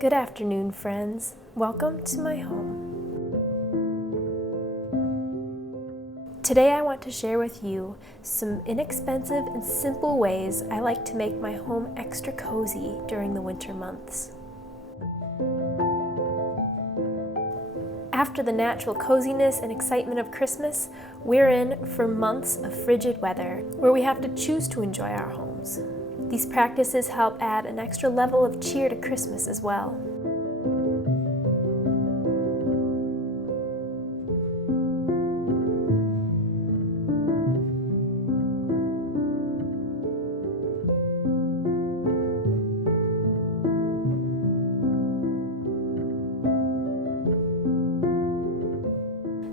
Good afternoon, friends. Welcome to my home. Today I want to share with you some inexpensive and simple ways I like to make my home extra cozy during the winter months. After the natural coziness and excitement of Christmas, we're in for months of frigid weather where we have to choose to enjoy our homes. These practices help add an extra level of cheer to Christmas as well.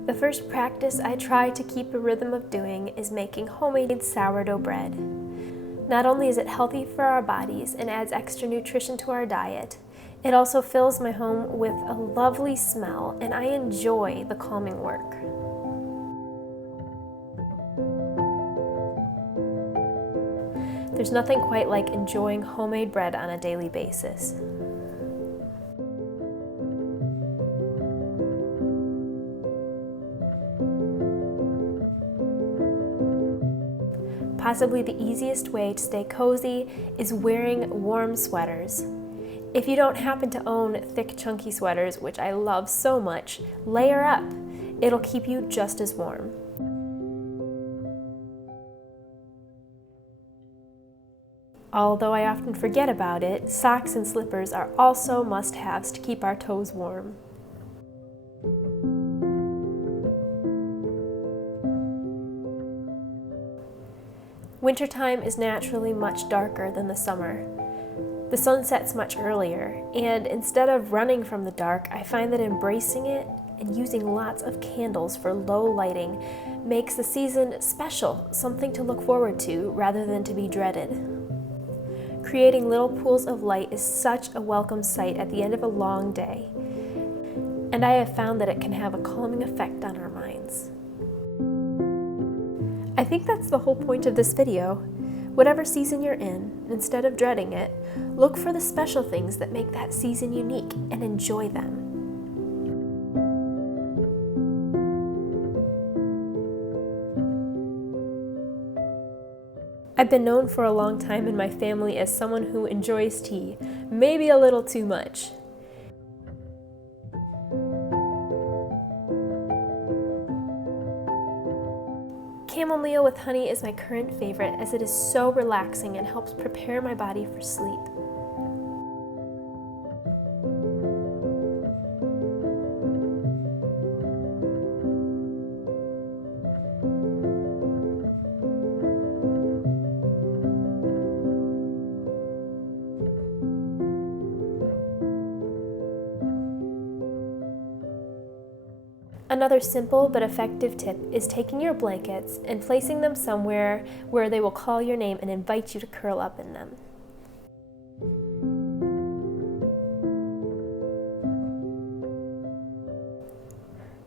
The first practice I try to keep a rhythm of doing is making homemade sourdough bread. Not only is it healthy for our bodies and adds extra nutrition to our diet, it also fills my home with a lovely smell, and I enjoy the calming work. There's nothing quite like enjoying homemade bread on a daily basis. Possibly the easiest way to stay cozy is wearing warm sweaters. If you don't happen to own thick, chunky sweaters, which I love so much, layer up. It'll keep you just as warm. Although I often forget about it, socks and slippers are also must-haves to keep our toes warm. Wintertime is naturally much darker than the summer. The sun sets much earlier, and instead of running from the dark, I find that embracing it and using lots of candles for low lighting makes the season special, something to look forward to rather than to be dreaded. Creating little pools of light is such a welcome sight at the end of a long day, and I have found that it can have a calming effect on our minds. I think that's the whole point of this video. Whatever season you're in, instead of dreading it, look for the special things that make that season unique and enjoy them. I've been known for a long time in my family as someone who enjoys tea, maybe a little too much. Chamomile with honey is my current favorite as it is so relaxing and helps prepare my body for sleep. Another simple but effective tip is taking your blankets and placing them somewhere where they will call your name and invite you to curl up in them.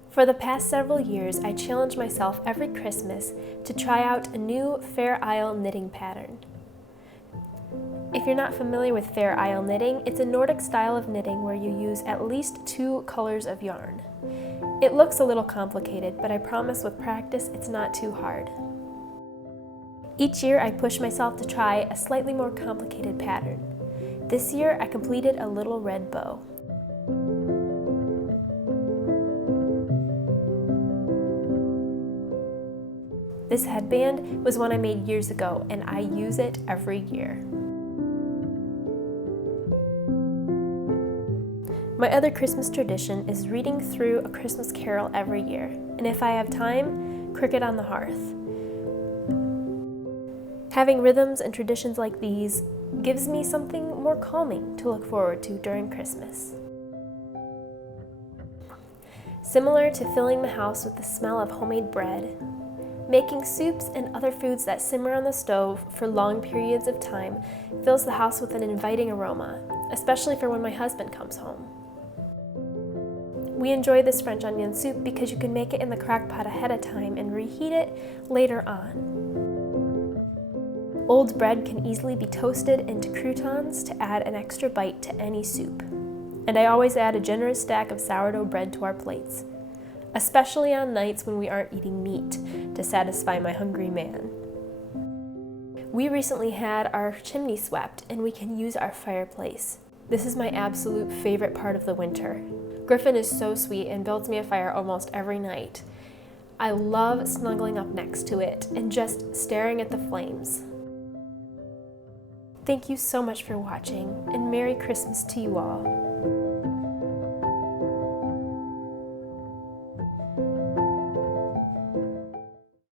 For the past several years, I challenge myself every Christmas to try out a new Fair Isle knitting pattern. If you're not familiar with Fair Isle knitting, it's a Nordic style of knitting where you use at least 2 colors of yarn. It looks a little complicated, but I promise with practice it's not too hard. Each year I push myself to try a slightly more complicated pattern. This year I completed a little red bow. This headband was one I made years ago, and I use it every year. My other Christmas tradition is reading through a Christmas carol every year, and if I have time, cricket on the hearth. Having rhythms and traditions like these gives me something more calming to look forward to during Christmas. Similar to filling the house with the smell of homemade bread, making soups and other foods that simmer on the stove for long periods of time fills the house with an inviting aroma, especially for when my husband comes home. We enjoy this French onion soup because you can make it in the crock pot ahead of time and reheat it later on. Old bread can easily be toasted into croutons to add an extra bite to any soup. And I always add a generous stack of sourdough bread to our plates, especially on nights when we aren't eating meat to satisfy my hungry man. We recently had our chimney swept, and we can use our fireplace. This is my absolute favorite part of the winter. Griffin is so sweet and builds me a fire almost every night. I love snuggling up next to it and just staring at the flames. Thank you so much for watching, and Merry Christmas to you all.